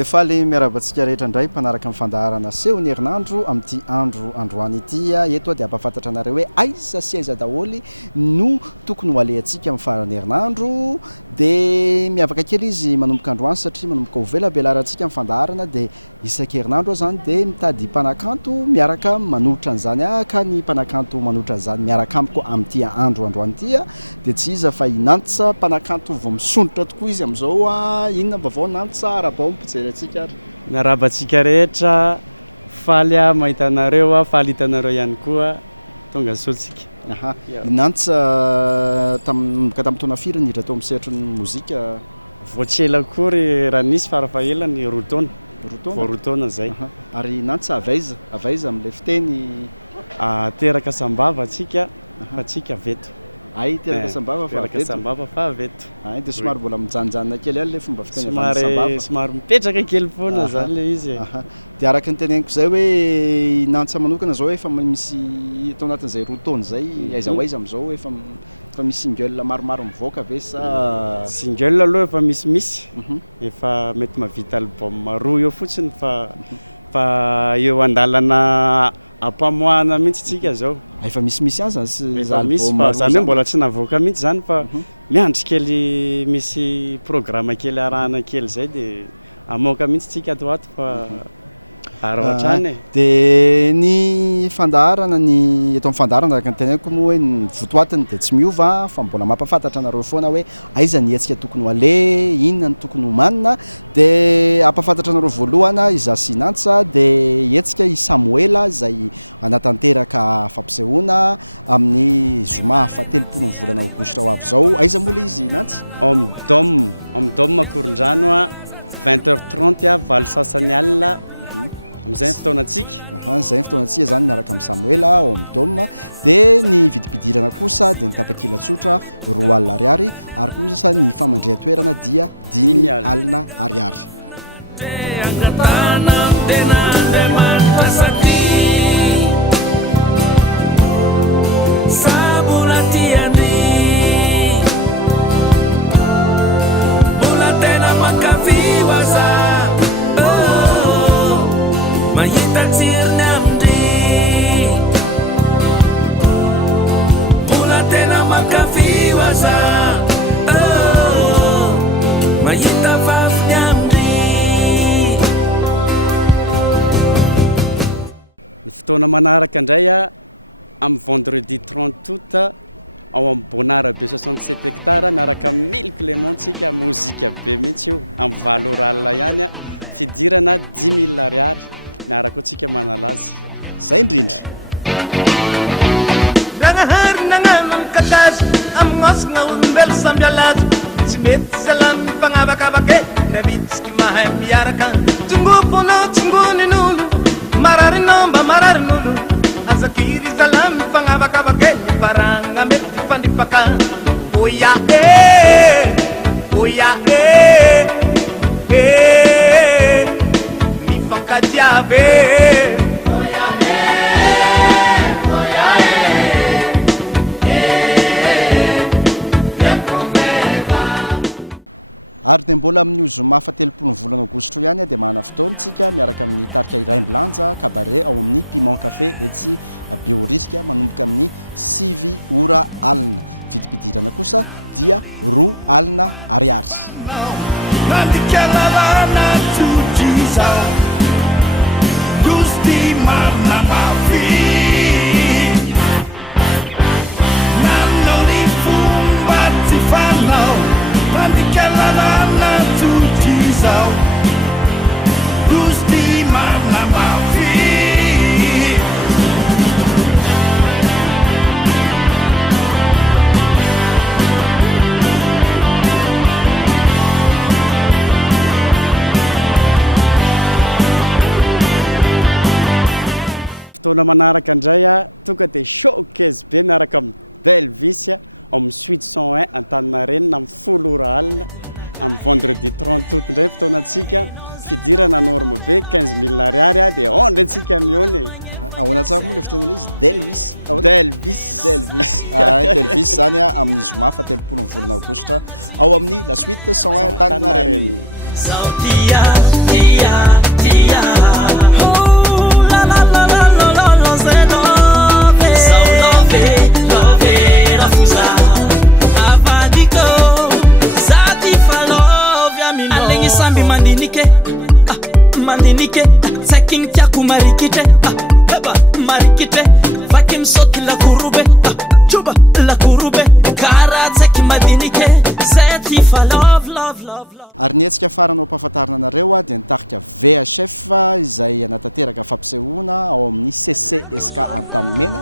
dia faly miarabantsika rehetra indray mpanaraka amin'ny fandaharana seho ny herinandro amin'ity androany ity eto dia ampafantatra anareo hoe aiza sy aiza daholy no tokony ho alehantsika amin'ny farany herinandro dia miavaka kely izy manomboka androany satria manomboka ho vela belarantsika amin'ny fandaharana dia isan-kerinandro zany dia mitady mpanakanto miaraka manolotra an'izany ka ny mpanakanto manolotra an'izany miaraka amiko amin'ity androany ity dia tsy iza fa inantsa mpanakanto vao misondrotra tokoa izy amin'izao inona mbavao nantsa arabao mpijerentsika ary miarabantsika rehetra faly mahita anareo faly hitanareo ihany koa tonga sotsika inantsa tamin'ny taona firy nidra tao misehatra ny mozika voatsela kory raha nisy farafahelany roa taona zay ary inantsa avaiza amin'ilay fiteny teraka sambava atsika fa tsika veto ay teraka sambava fa veto ay dia somary mbola mijanjanona kely ihany le fomba fiteny sambava somary mipetraka kely foana zany le izy dia araka ny teneniko zay hoe inantsa manokana zao efa misy tao anatin'izay roa taona zay aiza ho aiza amin'izao efa misy single maromaro mivoaka ve sa single aloha efa misy efa mety mavita album roa eo fotsiny fa eo andalana ampamoahana mihitsy tsika zao efa misy azy zany zany hoe mbola tsy navoaka mihitsy zany fa miandry kely misy programme kely arahana kely zay dia amoaka mihitsy tsika atoato fa araohatrany dia ny fandaharana ny eto amin'ny fandaharana araka ny teneniko moa hoe ny votoatiny dia tsy miova fa mbola mampafantatra anareo foana hoe aiza ny hetsika tokony ho ale inona ny tokony ho manina dia ampafantatra anareo voalohana iza sy inantsa dia hetsika i Samuela izay anatanteraka fampisehoana amin'ny zoma fahatelopolo ny volana aogositra ho avy izao aiza moa le izy inantsa amdom Korondrano 20h30 valy sasany alina amin'izay fotoanantsika izay fotoanantsika zany miaraka amin'ny Samuela ao amin'ny dôme dia ny vidipidirana kosa dia ny tapakila tsotra R2 ary kosa ny famandrea-toerana dia 5 alina ariary ny fotoana manaraka indray amin'ny vendredi 30 août ao amin'ny Bonarabe 67 hectares miaraka amin'ny Mille Clément tsika mozika be mihitsy io amin'ny Val Oral ihany fidirana 10 000 ariary miaraka antsika manalazy zay indrindra kadazo amosna umbel sambialazo sibet salam pangabakabake nabitsiki mahay miaraka tungupono tunguninulu mararinulu azakiri salam pangabakabake paranga meti pandipaka oya mi fankadiave ary dia mbola amin'ny zoma fahatelopolo ny volana aogositra ihany dia mahana fotoantsika miaraka amin'ny tarika iray milanja cabaret ao amin'ny Piment Café etsy Behoririka manomboka amin'ny 6 ora alina vidipidirana kosa dia 2 alina ariary fotoana manaraka indray tonga dia showcase be miaraka amin'ny Belvis amin'ny Suite 101 Antaninarenina amin'ny 10 ora alina amin'ny vendredi 30 août indray fotoanantsika fidirana norme be 15 000 ariary dia ondry antsika miony ahoana tsara moa le fitenana izy Delvis Delvis Delvis zany amin'ny zoma fa 30 volana aogositra ao amin'ny la suite 101 Tananareny. Sambi mandinike tsaking tiako marikite baba marikite vakim soti la kurube chuba la kurube kara tsaki mandinike zeti fa love. Ary ny etsika farana ampahafantarina anareo dia nitarika VHF izay natateraka fampisehoana ao amin'ny CCSK Antanimena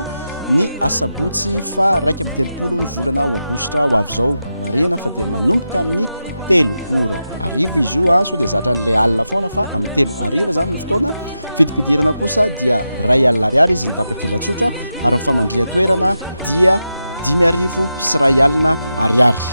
ny asabotsy fa 1 ny volana aogositra ho avy zao marina fa dia manomboka amin'ny 3 ora arivo izy io so dia zatra le alina foana fa amin'ny 3 arivo zany ny fotoana fidipidirana kosa dia 2 alina ariary izy ny tapakila tsotra ary ny famandria toerana dia 5 arivo sy 2 alina ariary.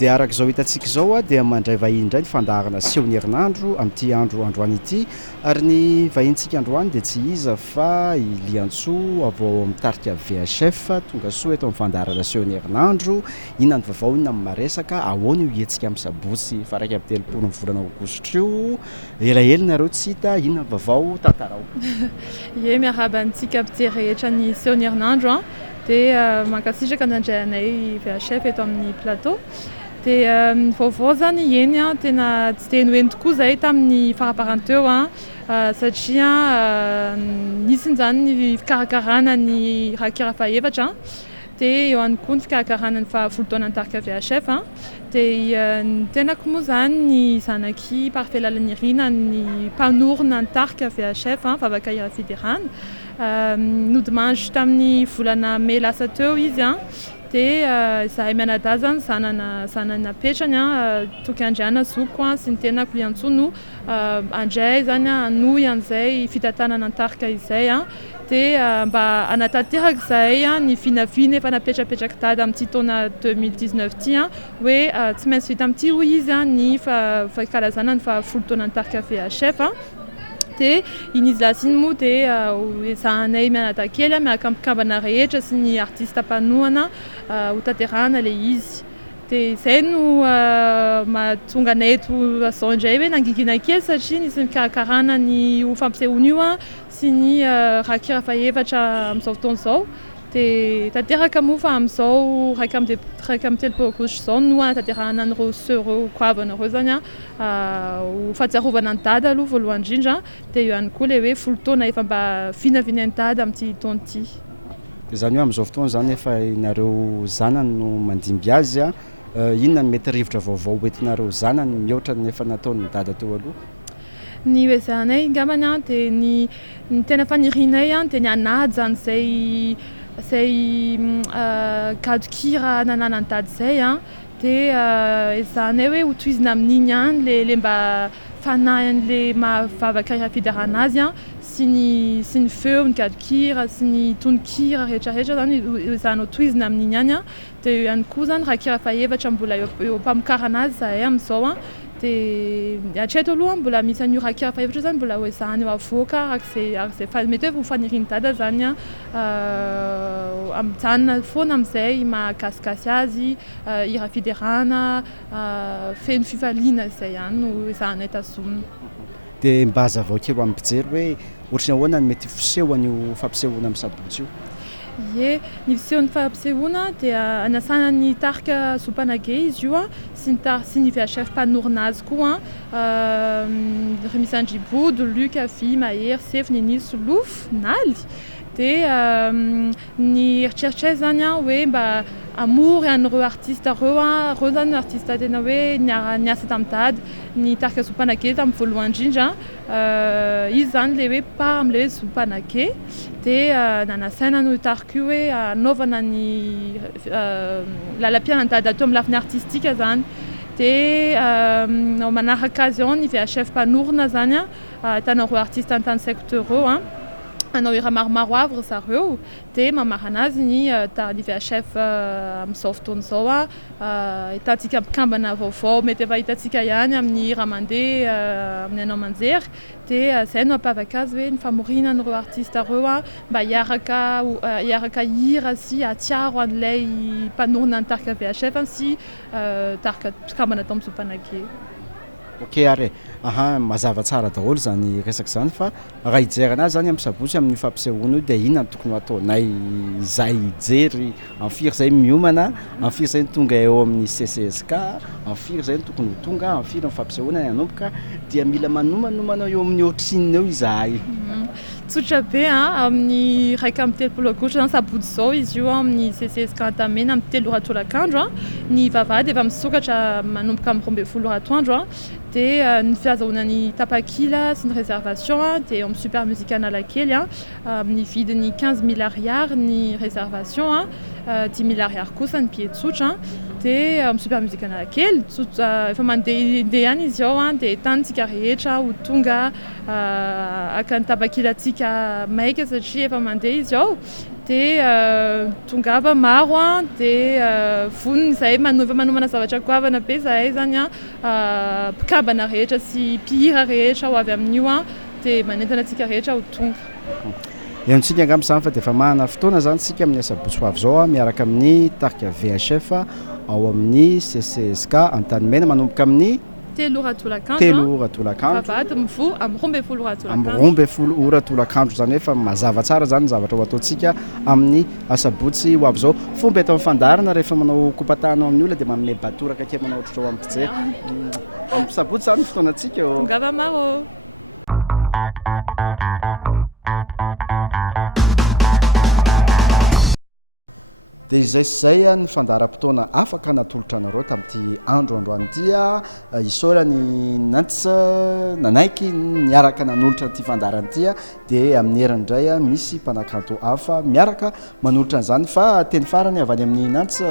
Dia arak'izao hitantsika izao dia mandray vahiny indray ny fandaharana seho ny herinandro amin'ity androany ity ary ny vahintsika androany dia tsy iza fa i Liantsoa avao mitarika VHF tonga soa eto amin'ny fandaharana seho ny herinandro inona ny vaovao inona amin'ny maresaka ahoana io hetsika amin'ny sabotsy fa 30 ny volana aogositra io elaela nareo tsy hita inona ny vaovao tantarao. Ie miarahaba antsika amin'ity rehetra ny seho ny herinandro dia mankasitraka nandray anay VHF eto amin'ny plateau. Dia vaovao zany eny tena tsy teny hoeny tokoa zahay tamin'ny faraparany teo satria nisy zany ny fikarakarana ny rakira fahefatra dia eo ihany koa ny fikarakarana ny 10 taona nitarika VHF dia ny tenako moa zany ny zanaky parfait lalanirina ny mpanorona nitarika VHF vavaka Ira Fiderana nodimanjo tamin'ny volana May lasa teo izy dia zahay mianadahy zany zanana petrany toky andriana zoko sy ny tenako Liantsoa no andray zany anohy an'izay fitantanana antarika izay dia mba anatanteraka zahay ny vinavina efa napetrapetraka tady amin'ity taona 2019 ty hoe tsy maintsy vita amin'ity hoy izy ny fahakalazana ny 10 taona antarika VHF dia inizy lasiny moa dia ezahanay mianadahy kely miaraka mikambana rehetra sy ny artista mpanohana ho tanterahana le izy dia izay no mahatonga anay eto azao indray hoe nangingina kely satria nisy mikarakarana ny ho fampisehoana io sy ny rakira fahefatra amin'izao fotoana izao dia tanteraka moa fa amin'izao raika amin'ny 3 aogositra izao no tanterahana an'ireo sœureo koavanareo zany ho fahatsiarovana ny dady aloha voalohany indrindra dia eo ihany koa le hoe 10 taona efa mba vinavinany dady amin'ity taona ity. Izany hoe amin'izao fotoana zany efa nareo zanany no mandimby azy inona ny mety rivotra vaovao entinareo zanany mihoatra ny efa nataony dada teo aloha? Ny oezahanay ngamany dia ny tena fanirinay dia ny anaja an'izay gadokira nananany dady zay dia ezahanay hoe ho tohizina amin'iny ihany le mba fanahin'le mahavavaka Ira Fiderana azy sy ny feo ny gadokira sy ny tononkira rehetrarehetra zany ezahanao tohizina amin'iny ihany dia eo ihany koa zany rakira fahefatra mbola eo mpamokarana azy zahay amin'izao dia hatreto aloha mbola misy an'io rakira fahefatra zany mbola ezahany eo avoaka arak'izay mety hoe ho faniriny dada zany mijanona foana amin'izay mahagasikasy azy Ira Fiderana feno fifaliana izay ihany no ezahanay tazomina. Dia mba hazavao kely amin'ny mpijery hoe ohatrany ahoana ny mety fiseho an'io fampisehoana amin'ny sabotsy io? Ie, ny fisehon'ny fahampisehoana dia anasana ny tarika zopanage izy io sy ny VHF mpanorona azy koa misy Andribody, Luc, Afy, Mahery, Sefy, Ninisy, Lofo, Naly dia ny eritreritray zany hoe mba amory an'ireo artista reo zany artista tena hoe niasa tamin'ny dady ny tarika zopanage tamin'ny voalohany indrindra izy zany le hoe part am'le hoe zopanage dia nanasaina no tarika io hoe anaovana ny lalam-pianan-dady atao amin'ny lafiny artistika zany dia manaraka azy ao ny VHF mpanorona zany tanareo artista antany secteur anao hira maromaro avy ry zareo dia mamarana azy ny VHF amin'izao fotoana izao hitantsika mpikambana vaovao mety efa hitantsika ihany amin'ny hira mandeha amin'ny anao manjery dia izay no hampavaka azy hoe ny famorina an'ireo artista ireo mba hiaraka hira sy atsiaro an'ilay mpanorona ny tarika VHF sy tarika mpikambana tao amin'zopanage. Ok ary mazava tsara daholo zany resaka zany fa raha hijerana azy zany amin'ny sabotsy amin'ny fampisehoana io dia inona tokony ataonay izay hijery amin'ny firy zay miomana amin'ny firy zay tonga eo amin'ny CCSK amin'ny firy zay tokony ho tonga amin'ny firy ny fampisehoana hanomboka dia mila manomanao eo amin'ny ohatrininy eo izahay. Tsotra be amin'ny raika amin'ny telopolo agosto zany sabotsy izao izy io amin'ny CCSK Antamena amin'ny 3 ora tolakandro ny vavahady efa misokatra manomboka amin'ny 12 ora atoandro dia ny fiazahoana ny tapakila sy ny réservation dia amin'ny super musique Analakely amin'ny vidiny 15 000 ariary ny réservation 10 000 ariary kosa ny billet tsotra dia amin'ny super musique Analakely efa mandeha ihany izy ao dia tanitsika rehetra ho tonga aka ny tapakilatsika maika satria efa mandeha izy ao dia tongava maro dia voniny izay manomana zavatra goavana be zahay zany mpikambana rehetra sy mpihira rehetra ho avy amin'io dia manentana antsika rehetra ho tonga. Entsika angamba zany fa dia efa mahana fotoana zany tsika amin'ny asabotsy ho avy izao miaraka amin'ny tarika VHF ao amin'ny CCSK Antanimena manomboka amin'ny 3 ora tolakandro vavahady mivoha amin'ny 12 ora tolakandro amin'ny 12 ora tolakandro zany hoe fa mazava tsara zany zavatra ho ataontsika amin'ny asabotsy ho avy izao. Fomba eto amin'ny fandarana rehefa manao kopatana amin'ny olona dia manome batoraka kely manao ohatrao amin'ny mpijery amin'ny sabotsy zany fotoanantsika tongava maro. dia izay sy izay ny fandaharam-potoana afaka natolotra anareo tamin'ity androandroany ity isaora ny nanaiky niaraka nanolotra n'ity fandaharana ity dia amin'ny heriny indray misy mpanakanto hafa miaraka manolotra an'izany fa teny farany avy any amin'ny Nantsy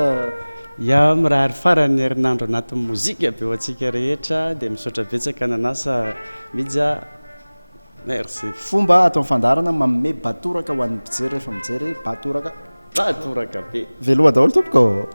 ia mirahary farany herinandro anatin'ny mozika be ho antsika rehetra dia misaotra betsaka nanasa mija merci. Fomba atao fandaharana manome batoraka ho an'ny mpijery rehefa mijery batoraka be veloha daholo tompoko.